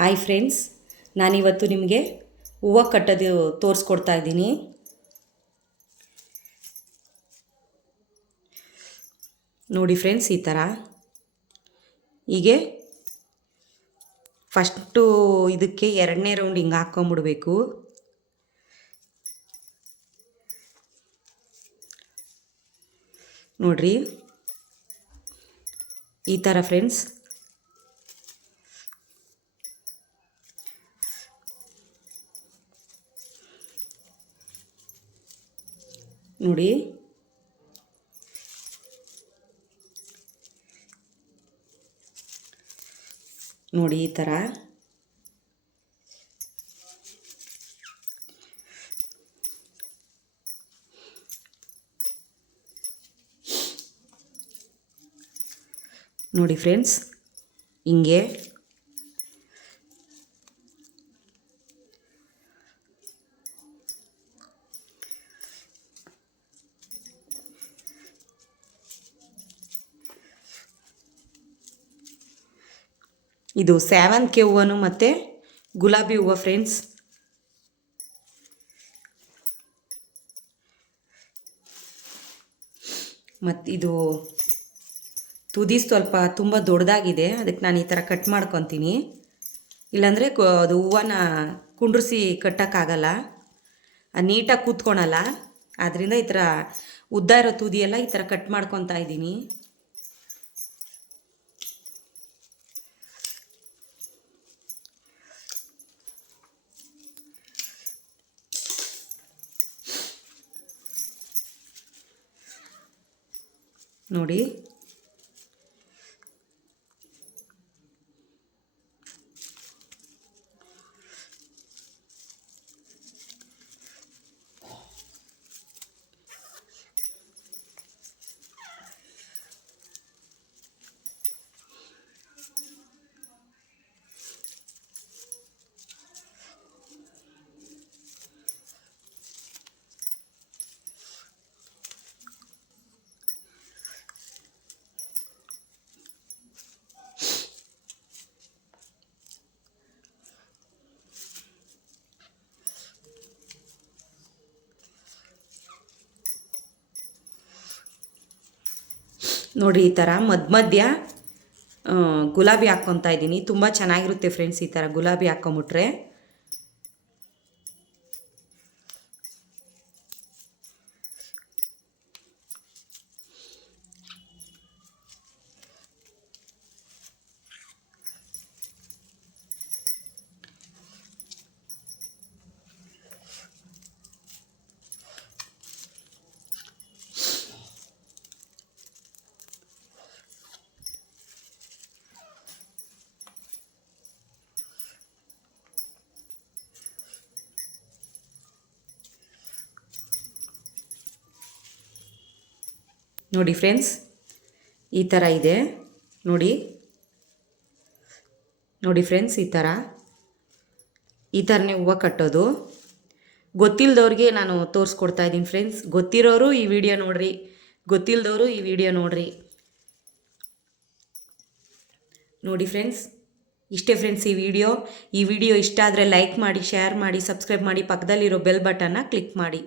Hi friends, ನಾನಿವತ್ತು ನಿಮಗೆ ಹೂವು ಕಟ್ಟೋದು ತೋರಿಸ್ಕೊಡ್ತಾ ಇದ್ದೀನಿ. ನೋಡಿ ಫ್ರೆಂಡ್ಸ್, ಈ ಥರ ಹೀಗೆ ಫಸ್ಟು ಇದಕ್ಕೆ ಎರಡನೇ ರೌಂಡ್ ಹಿಂಗೆ ಹಾಕ್ಕೊಂಬಿಡ್ಬೇಕು. ನೋಡ್ರಿ, ಈ ಥರ ಫ್ರೆಂಡ್ಸ್. ನೋಡಿ, ನೋಡಿ ಈ ಥರ ನೋಡಿ ಫ್ರೆಂಡ್ಸ್, ಹಿಂಗೆ ಇದು ಸೇವಂತಿಗೆ ಹೂವು ಮತ್ತು ಗುಲಾಬಿ ಹೂವು ಫ್ರೆಂಡ್ಸ್. ಮತ್ತು ಇದು ತುದಿ ಸ್ವಲ್ಪ ತುಂಬ ದೊಡ್ಡದಾಗಿದೆ, ಅದಕ್ಕೆ ನಾನು ಈ ಥರ ಕಟ್ ಮಾಡ್ಕೊತೀನಿ. ಇಲ್ಲಾಂದರೆ ಅದು ಹೂವನ್ನ ಕುಂಡ್ರಿಸಿ ಕಟ್ಟೋಕ್ಕಾಗಲ್ಲ, ನೀಟಾಗಿ ಕೂತ್ಕೊಳಲ್ಲ. ಆದ್ದರಿಂದ ಈ ಥರ ಉದ್ದ ಇರೋ ತುದಿಯೆಲ್ಲ ಈ ಥರ ಕಟ್ ಮಾಡ್ಕೊತಾ ಇದ್ದೀನಿ. ನೋಡಿ, ನೋಡಿ ಈ ಥರ ಮಧ್ಯ ಗುಲಾಬಿ ಹಾಕ್ಕೊತಾ ಇದ್ದೀನಿ. ತುಂಬ ಚೆನ್ನಾಗಿರುತ್ತೆ ಫ್ರೆಂಡ್ಸ್ ಈ ಥರ ಗುಲಾಬಿ ಹಾಕ್ಕೊಂಬಿಟ್ರೆ. ನೋಡಿ ಫ್ರೆಂಡ್ಸ್, ಈ ಥರ ಇದೆ. ನೋಡಿ ನೋಡಿ ಫ್ರೆಂಡ್ಸ್, ಈ ಥರನೇ ಹೂವು ಕಟ್ಟೋದು. ಗೊತ್ತಿಲ್ಲದವ್ರಿಗೆ ನಾನು ತೋರಿಸ್ಕೊಡ್ತಾ ಇದ್ದೀನಿ ಫ್ರೆಂಡ್ಸ್. ಗೊತ್ತಿರೋರು ಈ ವಿಡಿಯೋ ನೋಡಿರಿ, ಗೊತ್ತಿಲ್ಲದವರು ಈ ವಿಡಿಯೋ ನೋಡಿರಿ. ನೋಡಿ ಫ್ರೆಂಡ್ಸ್, ಇಷ್ಟೇ ಫ್ರೆಂಡ್ಸ್ ಈ ವಿಡಿಯೋ ಇಷ್ಟ ಆದರೆ ಲೈಕ್ ಮಾಡಿ, ಶೇರ್ ಮಾಡಿ, ಸಬ್ಸ್ಕ್ರೈಬ್ ಮಾಡಿ, ಪಕ್ಕದಲ್ಲಿರೋ ಬೆಲ್ ಬಟನ್ನ ಕ್ಲಿಕ್ ಮಾಡಿ.